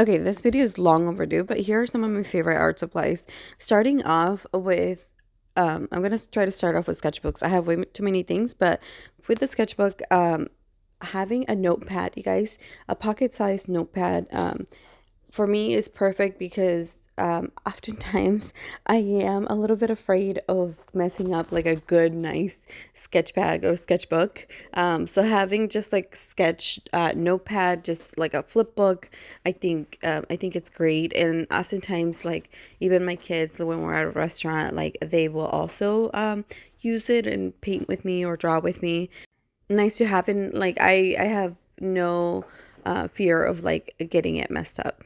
Okay, this video is long overdue, but here are some of my favorite art supplies. Starting off with, I'm gonna try to start off with sketchbooks. I have way too many things, but with the sketchbook, having a notepad, you guys, a pocket-sized notepad, for me is perfect because oftentimes I am a little bit afraid of messing up like a good, nice sketch bag or sketchbook. So having just like sketch notepad, just like a flip book, I think it's great. And oftentimes, like even my kids, when we're at a restaurant, like they will also use it and paint with me or draw with me. Nice to have, and like I have no fear of like getting it messed up.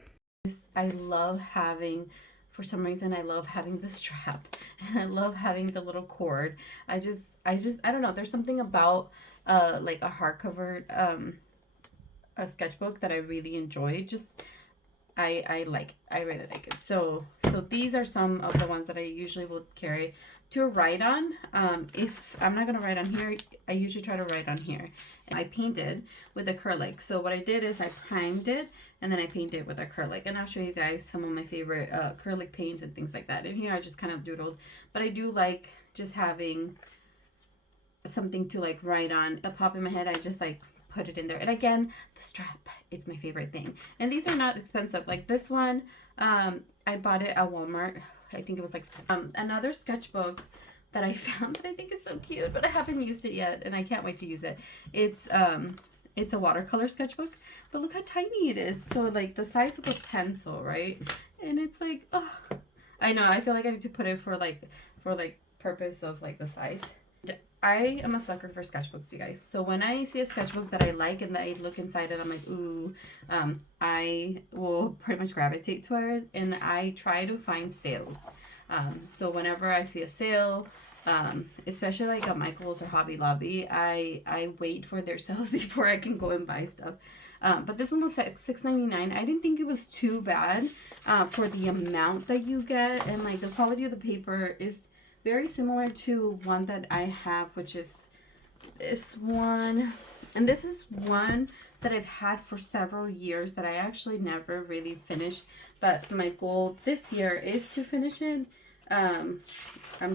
I love having, for some reason, I love having the strap and I love having the little cord. I don't know. There's something about like a hardcover a sketchbook that I really enjoy. Just I really like it. So these are some of the ones that I usually will carry to write on. If I'm not gonna write on here, I usually try to write on here. And I painted with acrylic. So what I did is I primed it and then I painted with acrylic. And I'll show you guys some of my favorite acrylic paints and things like that. And here I just kind of doodled, but I do like just having something to like write on. A pop in my head, I just like put it in there. And again, the strap, it's my favorite thing. And these are not expensive. Like this one, I bought it at Walmart. I think it was like another sketchbook that I found that I think is so cute, but I haven't used it yet and I can't wait to use it. It's a watercolor sketchbook, but look how tiny it is. So like the size of a pencil, right? And it's like, oh, I know, I feel like I need to put it for like purpose of like the size. I am a sucker for sketchbooks, you guys. So when I see a sketchbook that I like and that I look inside it, I'm like, ooh, I will pretty much gravitate toward it, and I try to find sales. So whenever I see a sale, especially like at Michael's or Hobby Lobby, I wait for their sales before I can go and buy stuff. But this one was at $6.99. I didn't think it was too bad for the amount that you get, and like the quality of the paper is very similar to one that I have, which is this one. And this is one that I've had for several years that I actually never really finished. But my goal this year is to finish it. I'm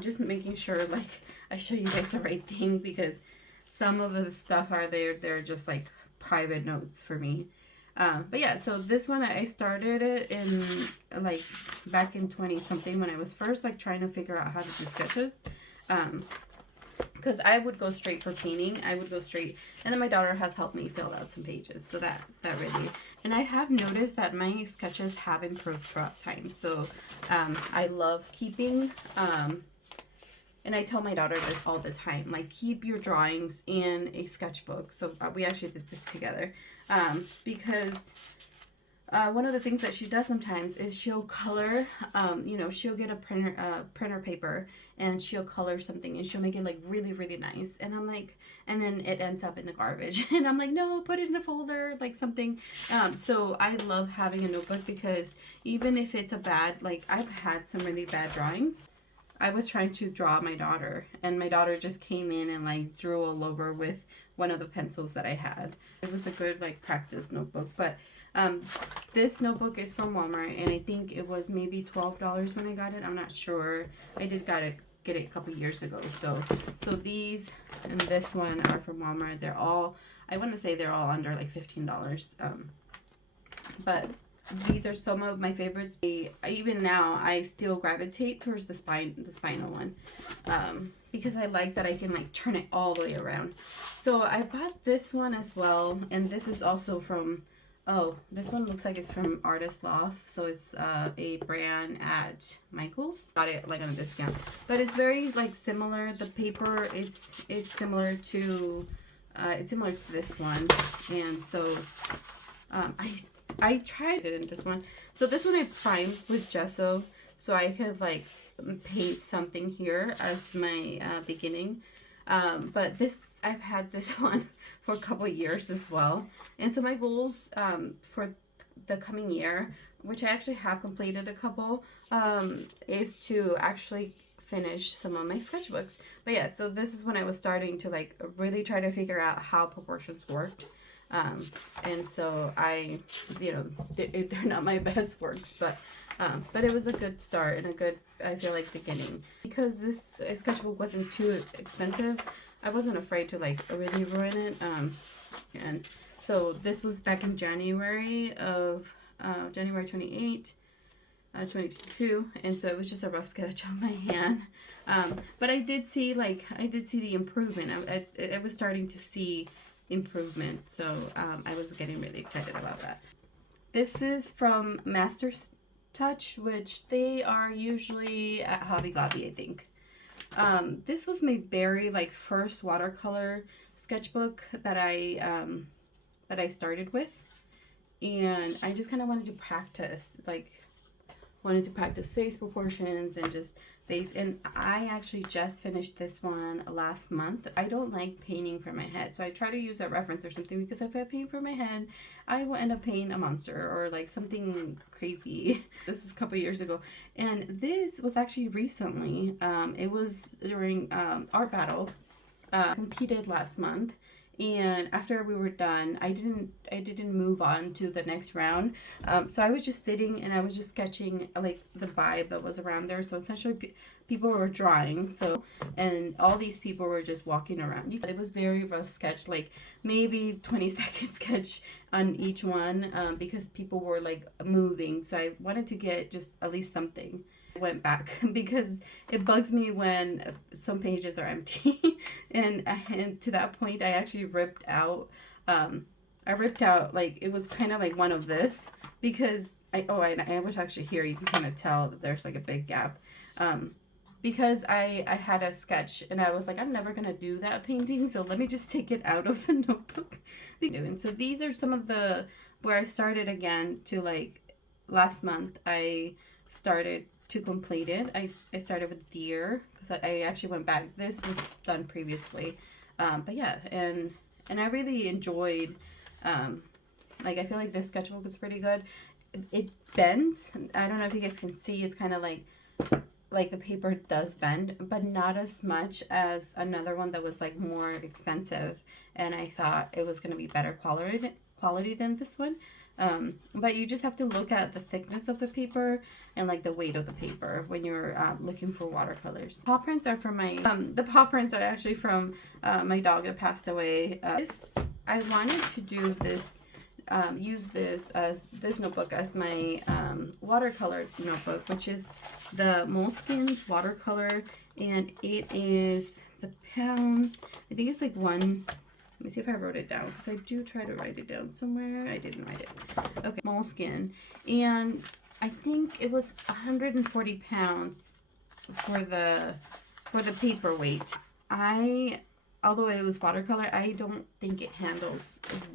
just making sure like I show you guys the right thing because some of the stuff are there. They're just like private notes for me. But yeah, so this one I started it in like back in 20 something when I was first like trying to figure out how to do sketches. Because I would go straight for painting. I would go straight, and then my daughter has helped me fill out some pages. So that really, and I have noticed that my sketches have improved throughout time. So I love keeping. And I tell my daughter this all the time, like keep your drawings in a sketchbook. So we actually did this together because one of the things that she does sometimes is she'll color, she'll get a printer paper and she'll color something and she'll make it like really, really nice. And I'm like, and then it ends up in the garbage. And I'm like, no, put it in a folder, like something. So I love having a notebook because even if it's a bad, like I've had some really bad drawings. I was trying to draw my daughter, and my daughter just came in and like drew all over with one of the pencils that I had. It was a good like practice notebook, but um, this notebook is from Walmart, and I think it was maybe $12 when I got it. I'm not sure. I did get it a couple years ago. So these and this one are from Walmart. They're all, I want to say they're all under like $15. But these are some of my favorites. Even now, I still gravitate towards the spinal one, because I like that I can like turn it all the way around. So I bought this one as well, and this is also from. Oh, this one looks like it's from Artist Loft, so it's a brand at Michael's. Got it like on a discount, but it's very like similar. The paper, it's similar to this one, and so I tried it in this one. So this one I primed with gesso so I could like paint something here as my beginning. But this, I've had this one for a couple years as well. And so my goals for the coming year, which I actually have completed a couple, is to actually finish some of my sketchbooks. But yeah, so this is when I was starting to like really try to figure out how proportions worked. And so you know, they're not my best works, but it was a good start and a good, I feel like, beginning. Because this sketchbook wasn't too expensive, I wasn't afraid to like really ruin it. And so this was back in January 28th. 22, and so it was just a rough sketch on my hand, but I did see the improvement. I was starting to see improvement, so I was getting really excited about that. This is from Master's Touch, which they are usually at Hobby Lobby, I think. This was my very like first watercolor sketchbook that I started with, and I just kind of wanted to practice, like wanted to practice face proportions and just face. And I actually just finished this one last month. I don't like painting for my head, so I try to use a reference or something, because if I paint for my head, I will end up painting a monster or like something creepy. This is a couple years ago, and this was actually recently. It was during art battle. Competed last month, and after we were done, I didn't move on to the next round. So I was just sitting and I was just sketching like the vibe that was around there. So essentially people were drawing, so, and all these people were just walking around. It was very rough sketch, like maybe 20-second sketch on each one, because people were like moving, so I wanted to get just at least something. Went back because it bugs me when some pages are empty. And to that point, I actually ripped out, like, it was kind of like one of this, because I was actually here, you can kind of tell that there's like a big gap, because I had a sketch and I was like, I'm never gonna do that painting, so let me just take it out of the notebook. And so these are some of the, where I started again to, like, last month I started to complete it. I started with deer because I actually went back. This was done previously, but yeah, and I really enjoyed. Like, I feel like this sketchbook is pretty good. It bends. I don't know if you guys can see. It's kind of like the paper does bend, but not as much as another one that was like more expensive, and I thought it was gonna be better quality than this one. But you just have to look at the thickness of the paper and like the weight of the paper when you're looking for watercolors. Paw prints are from my, the paw prints are actually from my dog that passed away. I wanted to do this, use this notebook as my watercolor notebook, which is the Moleskine watercolor, and it is the pound, I think it's like one. Let me see if I wrote it down, because I do try to write it down somewhere. I didn't write it. Okay, Moleskine. And I think it was 140 pounds for the paper weight. Although it was watercolor, I don't think it handles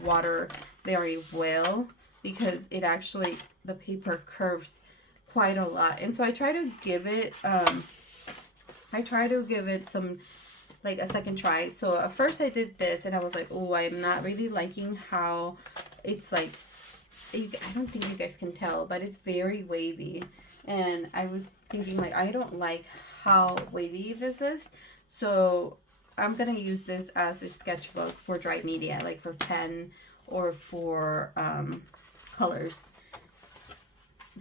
water very well, because it actually, the paper curves quite a lot. And so I try to give it some, like, a second try. So at first I did this and I was like, oh, I'm not really liking how it's like, I don't think you guys can tell, but it's very wavy. And I was thinking, like, I don't like how wavy this is. So I'm gonna use this as a sketchbook for dry media, like for pen or for colors,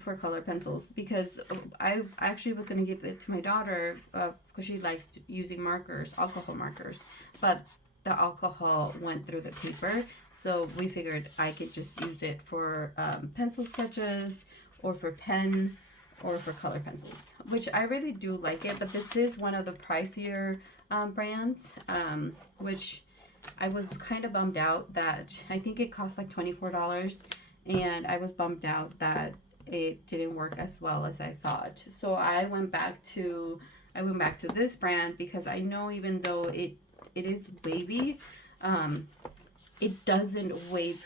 for color pencils, because I actually was going to give it to my daughter because she likes using markers, alcohol markers, but the alcohol went through the paper, so we figured I could just use it for pencil sketches or for pen or for color pencils, which I really do like it. But this is one of the pricier brands, which I was kind of bummed out that I think it cost like $24, and I was bummed out that it didn't work as well as I thought. So I went back to this brand, because I know even though it is wavy, it doesn't wave.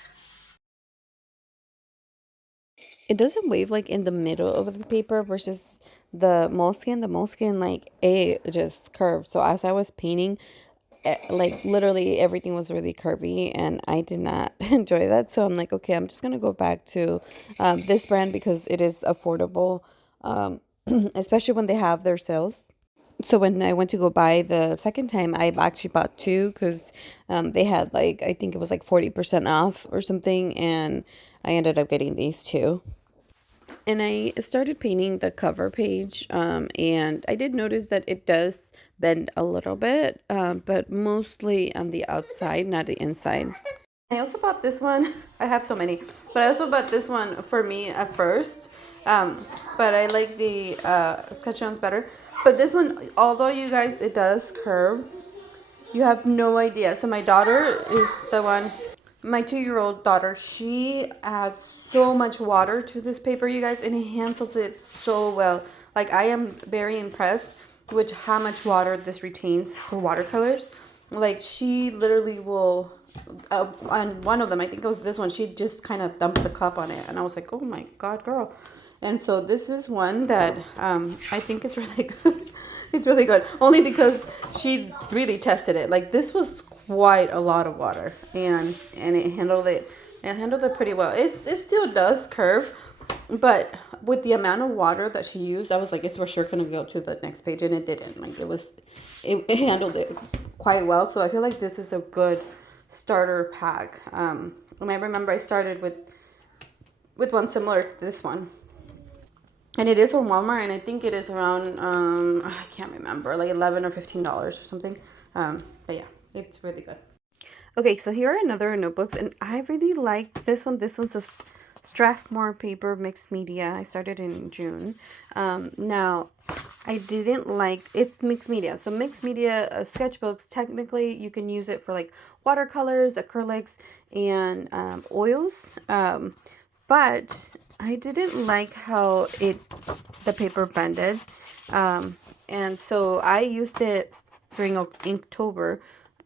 It doesn't wave like in the middle of the paper versus the Moleskine. The Moleskine, like, it just curved. So as I was painting, like, literally everything was really curvy, and I did not enjoy that. So I'm like, okay, I'm just gonna go back to this brand because it is affordable, especially when they have their sales. So when I went to go buy the second time, I actually bought two because they had like, I think it was like 40% off or something, and I ended up getting these two. And I started painting the cover page, and I did notice that it does bend a little bit, but mostly on the outside, not the inside. I also bought this one. I have so many, but I also bought this one for me at first. But I like the sketch ones better. But this one, although you guys, it does curve, you have no idea. So my daughter is the one, my 2-year-old daughter, she adds so much water to this paper, you guys, and it handles it so well. Like, I am very impressed with how much water this retains for watercolors. Like, she literally will, on one of them, I think it was this one, she just kind of dumped the cup on it. And I was like, oh my God, girl. And so this is one that I think is really good. It's really good. Only because she really tested it. Like, this was quite a lot of water, and it handled it. It handled it pretty well. It still does curve, but with the amount of water that she used, I was like, it's for sure gonna go to the next page, and it didn't. Like, it handled it quite well. So I feel like this is a good starter pack. And I remember I started with one similar to this one. And it is from Walmart, and I think it is around I can't remember, like $11 or $15 or something. But yeah, it's really good. Okay, so here are another notebooks, and I really like this one. This one's a Strathmore paper mixed media. I started in June. Now, I didn't like, it's mixed media. So mixed media sketchbooks, technically you can use it for like watercolors, acrylics, and oils. But I didn't like how the paper bended. And so I used it during Inktober.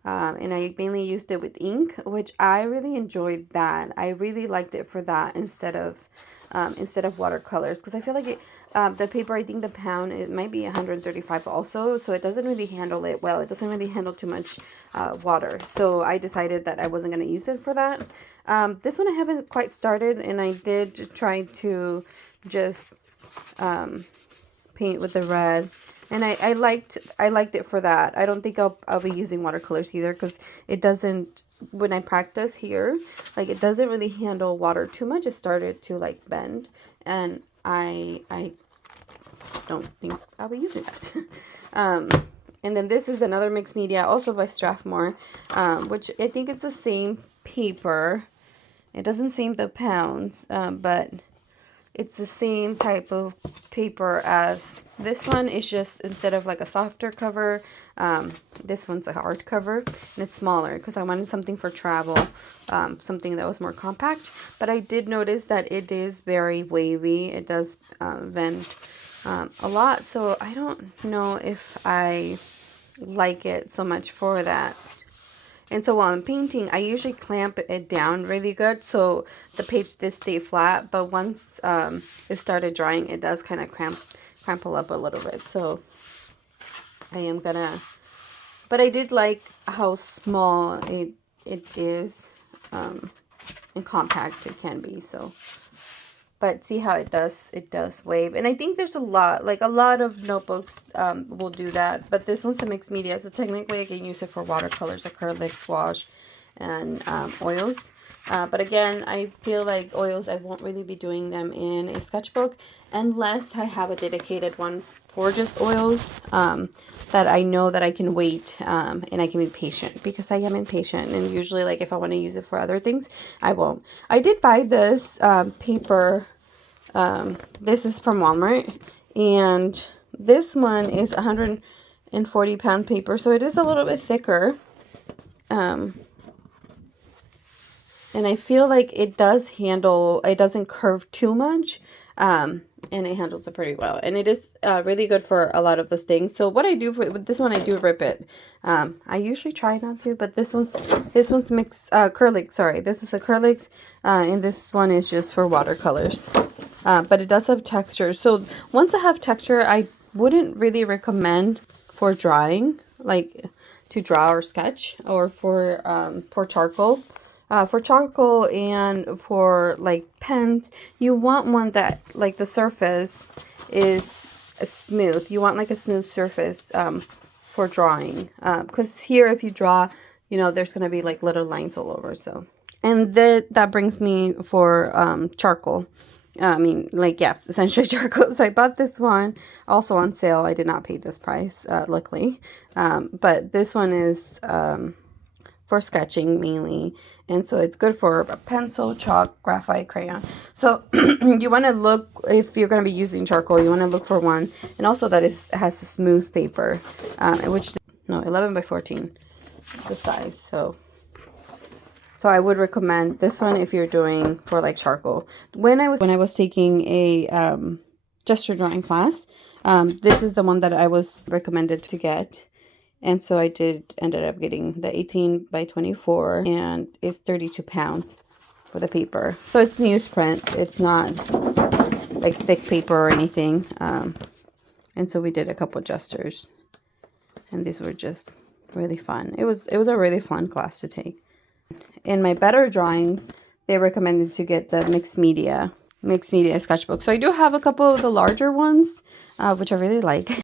And I mainly used it with ink, which I really enjoyed that. I really liked it for that instead of watercolors, because I feel like the paper, I think the pound, it might be 135 also, so it doesn't really handle it well. It doesn't really handle too much water. So I decided that I wasn't going to use it for that. This one I haven't quite started, and I did try to just paint with the red. And I liked it for that. I don't think I'll be using watercolors either, because it doesn't, when I practice here, like, it doesn't really handle water too much. It started to like bend, and I don't think I'll be using that. And then this is another mixed media, also by Strathmore, which I think is the same paper. It doesn't say the pounds, but it's the same type of paper as this one. Is just, instead of like a softer cover, this one's a hard cover, and it's smaller because I wanted something for travel, something that was more compact. But I did notice that it is very wavy. It does bend a lot, so I don't know if I like it so much for that. And so while I'm painting, I usually clamp it down really good so the page did stay flat. But once it started drying, it does kind of crample up a little bit. So I am gonna, but I did like how small it is and compact it can be. So, but see how it does wave. And I think there's a lot of notebooks will do that, but this one's a mixed media, so technically I can use it for watercolors, acrylics, wash, and oils. But again, I feel like oils, I won't really be doing them in a sketchbook unless I have a dedicated one for just oils, that I know that I can wait, and I can be patient, because I am impatient, and usually, like, if I want to use it for other things, I won't. I did buy this paper. This is from Walmart, and this one is 140-pound paper, so it is a little bit thicker. And I feel like it doesn't curve too much. And it handles it pretty well, and it is really good for a lot of those things. So what I do with this one, I do rip it. I usually try not to, but this one's mixed acrylic. Sorry, this is acrylics, and this one is just for watercolors. But it does have texture. So once I have texture, I wouldn't really recommend for drawing, like to draw or sketch, or for charcoal. For charcoal and for like pens, you want one that, like, the surface is smooth. You want like a smooth surface for drawing. Because here, if you draw, you know, there's going to be like little lines all over. So, and that brings me for charcoal. I mean, like, yeah, essentially charcoal. So I bought this one also on sale. I did not pay this price, luckily. But this one is for sketching mainly, and so it's good for a pencil, chalk, graphite, crayon. So you want to look, if you're going to be using charcoal, you want to look for one, and also that has a smooth paper, which, no, 11 by 14 the size. So I would recommend this one if you're doing for like charcoal. When I was taking a gesture drawing class, this is the one that I was recommended to get. And so I ended up getting the 18 by 24, and it's 32 pounds for the paper. So it's newsprint. It's not like thick paper or anything. And so we did a couple gestures, and these were just really fun. It was a really fun class to take. In my better drawings, they recommended to get the mixed media sketchbook. So I do have a couple of the larger ones, which I really like.